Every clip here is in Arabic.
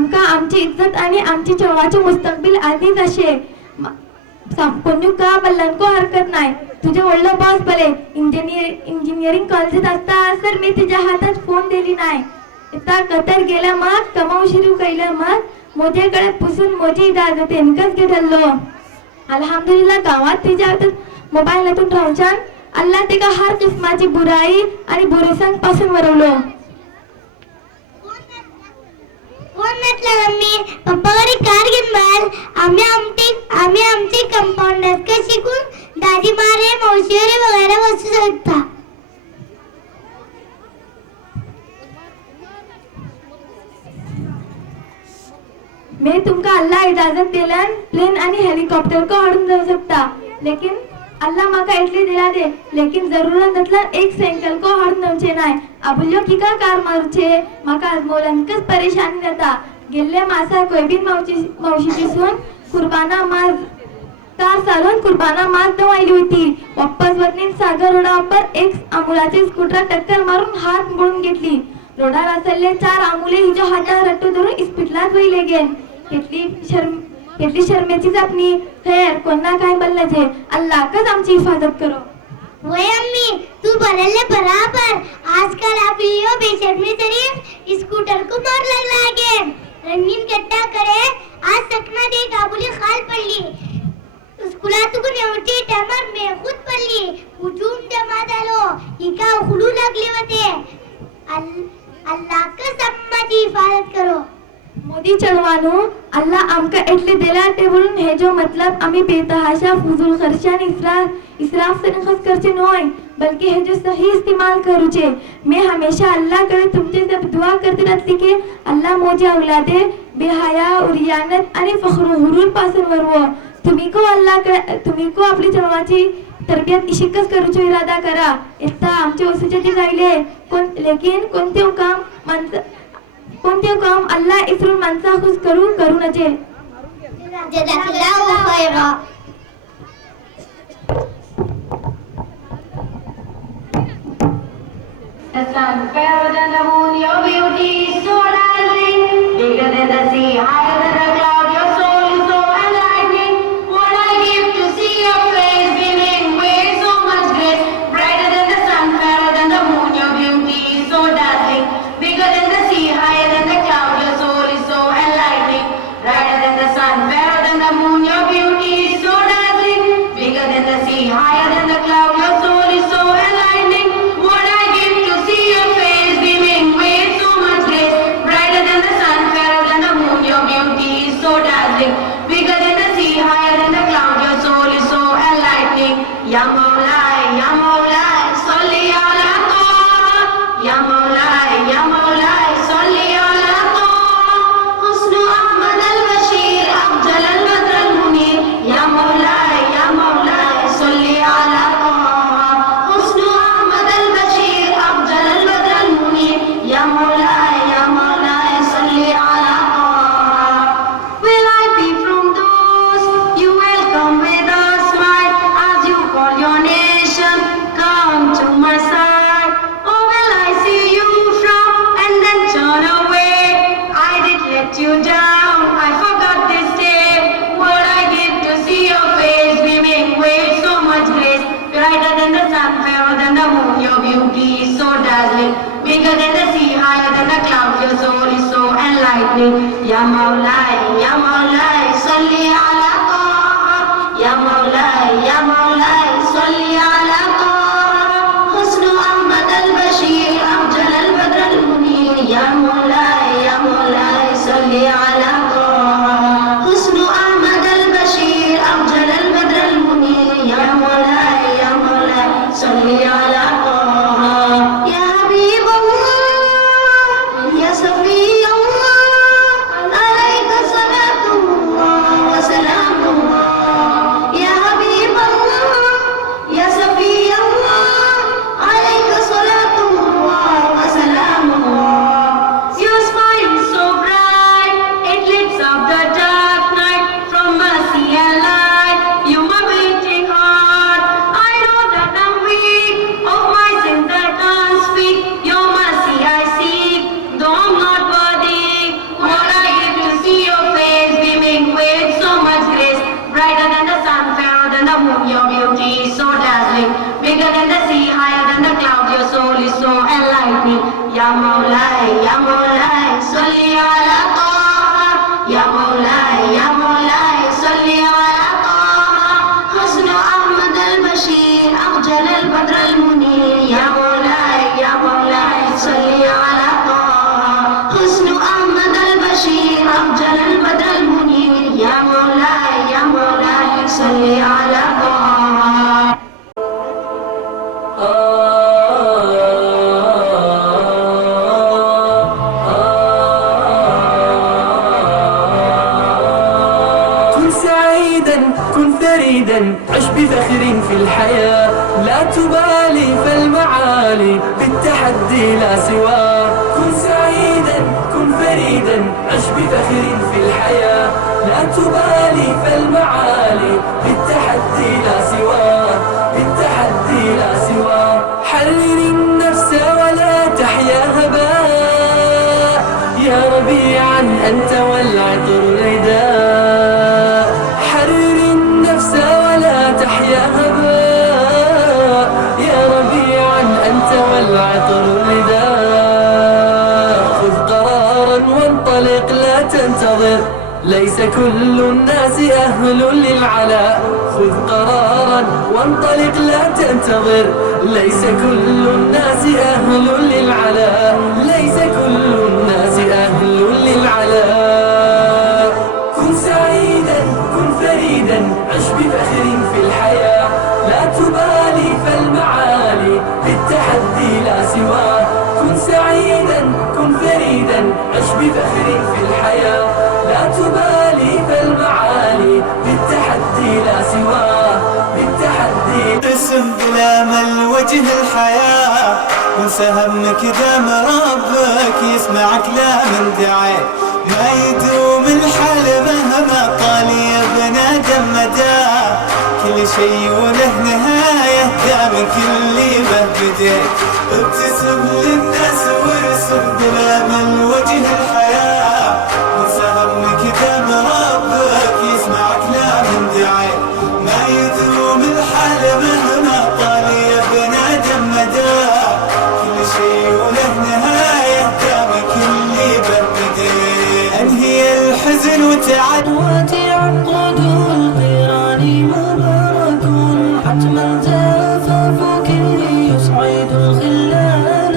आमका आमची इज्जत आणि आमची चळवाचे मुस्तकबिल आधीच असे कोणी का बल्लांको हरकत नाही. तुझे वडलो बॉस भले इंजिनिअरिंग कॉलेजात असता सर मी तुझ्या हातात फोन दिली नाही. इता कतर गेला मग कमाऊ शिरू केलं मग मोजेकडे पुसून मोजी इजाजत इनकच घेतलो. अल्हम्दुलिल्लाह गावात तिच्या हातात मोबाईल नतून राहून अल्लाह तिका हर किस्माची बुराई आणि बुरीसंग पासून वरवलो. कोण म्हटलं मम्मी पप्पा घरी कार घेऊन बाल आम्ही आमचे कंपाऊंडर्स का शिकून दादी मारे मौशीरे वगैरे बसू शकता. मैं तुमका अल्लाह इजाजत दिलन प्लेन आणि हेलिकॉप्टर को हाडून जाऊ शकता लेकिन अल्लाह माका इटली दिला दे लेकिन जरूरत नसल्यान एक सायकल को हाडून जावचे नाही. अबुल्यो किका कार मारूचे माका आजमोलनकच परेशानी जाता. गेल्ले मासा कोयबीन मावशीची सून कुर्बाना माज कार चालवून कुर्बाना माज दवायली होती. वापस वतनीन सागर रोडावर एक आमुलाची स्कूटर टक्कर मारून हात मोडून घेतली. रोडावर असलेले 4 आमुले हिच्या हातात रट्टू धरून इस्पितलात वहिले गेले. કેટલી શરમેથી આપની खैर कोणा काय बोलण्याचे अल्लाह कच आमची हिफाजत करो. वय अम्मी तू बोलले बराबर. आजकल आप यो बेशर्मी तरी स्कूटर को मार लग लागे रंगीन कट्टा करे. आज सकना दे काबुली खाल पडली स्कूलातून एवढी टमर में खुद पडली हुजूम जमा झालो इका हुलू लागले होते. अल्लाह कच आमची हिफाजत करो. मोदी चढवानू अल्लाह आमका एटले दिला ते बोलून हे जो मतलब आम्ही बेतहाशा फुजूल खर्चान इसराफ से खर्च करचे नोय बल्कि हे जो सही इस्तेमाल करूचे. मैं हमेशा अल्लाह करे तुमचे जब दुआ करते रहती की अल्लाह मोजे औलादे बेहया उरियानत आणि फखर हुरूर पासून वरवो. तुम्ही को आपली चढवाची तरबियत इशिकच करूचो इरादा करा. इत्ता आमचे वसूचे ते जायले लेकिन कोणते काम अल्लाह इसरून माणसा खुश करू नजे. जजाकल्लाहु Khaira. The sun fairer than the moon, your beauty is so dazzling, bigger than the sea, higher than the cloud, your soul is so enlightening. What I give to see your face beaming with so much grace, brighter than the sun, fairer than the moon, your beauty is so dazzling, bigger than the sea, higher than the cloud, your soul is so enlightening. Brighter than the sun, fairer than the moon, your beauty is so dazzling, bigger than the sea, higher than the cloud, your soul is so enlightening. What I give to see your face beaming with so much grace, brighter than the sun, fairer than the moon, your beauty is so dazzling, bigger than the sea, higher than the cloud, your soul is so enlightening. Ya Maulai, Salli ala Taha. Ya Maulai, Salli ala Taha. Husnu Ahmad al-Bashir, Afjal al-Badr al-Munir. Ya Maulai, Salli ala Taha. Husnu Ahmad al-Bashir, Afjal al-Badr al-Munir. Ya Maulai, Salli ala Taha. Will I be from those you welcome with a smile as you call your nation come to my side? Or will I see you frown and then turn away? I did let you down, I forgot this day. What I give to see your face beaming with so much grace, brighter than the sun, fairer than the moon, your beauty is so dazzling, bigger than the sea, higher than the clouds, your soul is so enlightening. Ya Maulai, Salli ala Taha. Ya Maulai, Salli ala Taha. Husnu Ahmad al-Bashir, Afjal al-Badr al-Munir. Ya Maulai, Salli ala Taha. Husnu Ahmad al-Bashir, Afjal al-Badr al-Munir. Ya Maulai, Salli ala Taha. Ya Habib Allah, Ya Safi Allah, alayka salatullah wa salamullah. Ya Habib Allah, فريدا عش بفخر في الحياة، لا تبالي فالمعالي بالتحدي لا سواه. كن سعيدا كن فريدا عش بفخر في الحياة، لا تبالي فالمعالي بالتحدي لا سواه، بالتحدي لا سواه. حرر النفس ولا تحيا هباء، يا ربيعا أنت والعطر رداء. حرر النفس ولا تحيا هباء، يا ربيعا أنت والعطر رداء. خذ قرارا وانطلق لا تنتظر، ليس كل الناس أهل للعلاء. خذ قرارا وانطلق لا تنتظر، ليس كل الناس أهل للعلاء، ليس كل الناس أهل للعلاء. كن سعيدا كن فريدا عش بفخر في الحياة، لا تبالي فالمعالي بالتحدي لا سواه. كن سعيدا كن فريدا عش بفخر في الحياة، لا تبالي فالمعالي بالتحدي لا سواه، بالتحدي. اسم بلا مل وجه الحياة، وانسى همك دام ربك يسمعك لا من دعيت. ما يدوم الحال مهما طال يا ابن آدم مدى، كل شيء وله نهاية دام كل ما بديت. ابتسم للناس وارسم بلا مل وجه الحياة، وانسى همك دام ربك يسمعك لا من دعيت. ما يدوم الحال مهما طال يا ابن آدم مدى، كل شيء وله نهاية دام كل بدي. انهي الحزن وتعد وتعقد القران مبارك، حتما زفافك يسعد الخلان.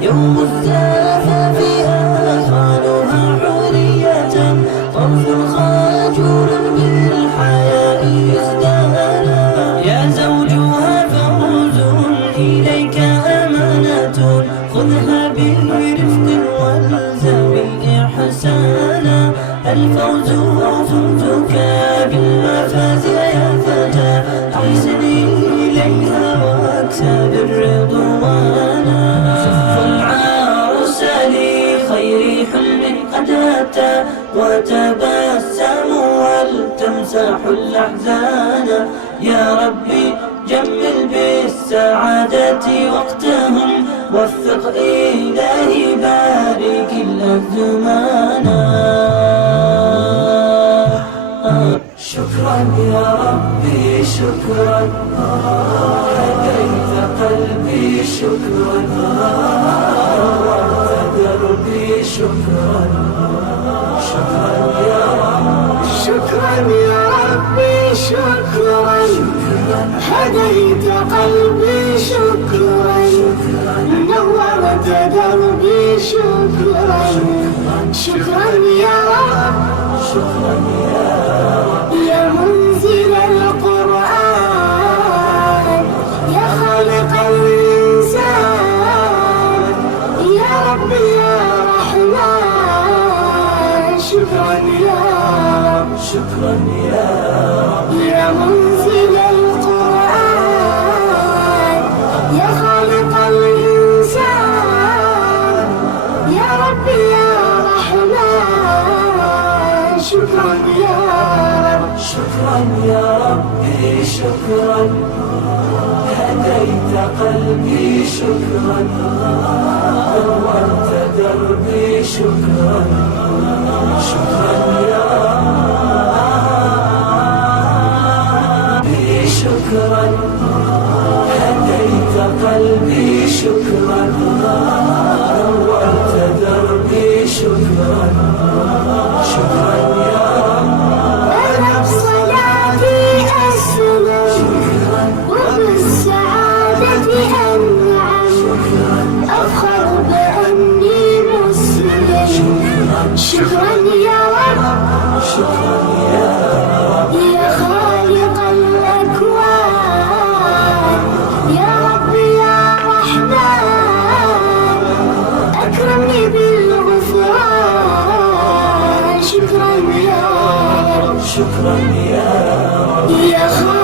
يوم الزفاف آخرها حرية، طرف خجول بالحياء يزدانا. يا زوجها فوز إليك أمانة، خذها برفق والزم الإحسان. الفوز فوزك بالمفازع يا فتى، أحسن إليها واكسب الرضوان. شف العروس لخير حلم قد أتى، وتبسم ولتمسح الأحزان. يا ربي جمل بالسعادة وقتهم، وفق إلهي بارك الأزمان. شكرا يا ربي شكرا، هديت قلبي شكرا، نورت دربي شكرا. شكرا يا رب شكرا يا ربي شكرا، هديت قلبي شكرا، نورت دربي شكرا. شكرا يا رب شكرا يا رب، يا منزل القرآن، يا خالق الإنسان. يا رب يا رحمن، شكرا يا رب شكرا يا رب، يا منزل القرآن، يا خالق الإنسان. يا رب يا رحمن، شكرا يا رب شكرا يا ربي شكرا، هديت قلبي شكرا، نورت دربي شكرا. شكرا يا ربي شكرا، هديت قلبي شكرا، نورت دربي شكرا. شكرا يا أنا بصلاتي أسلم، وبالسعادة أنعم، أفخر بأني مسلم. شكرا يا رب شكرا يا رب، يا خالق الأكوان. يا رب يا رحمن، أكرمني بالغفران. شكرا يا رب شكرا يا رب، يا خويا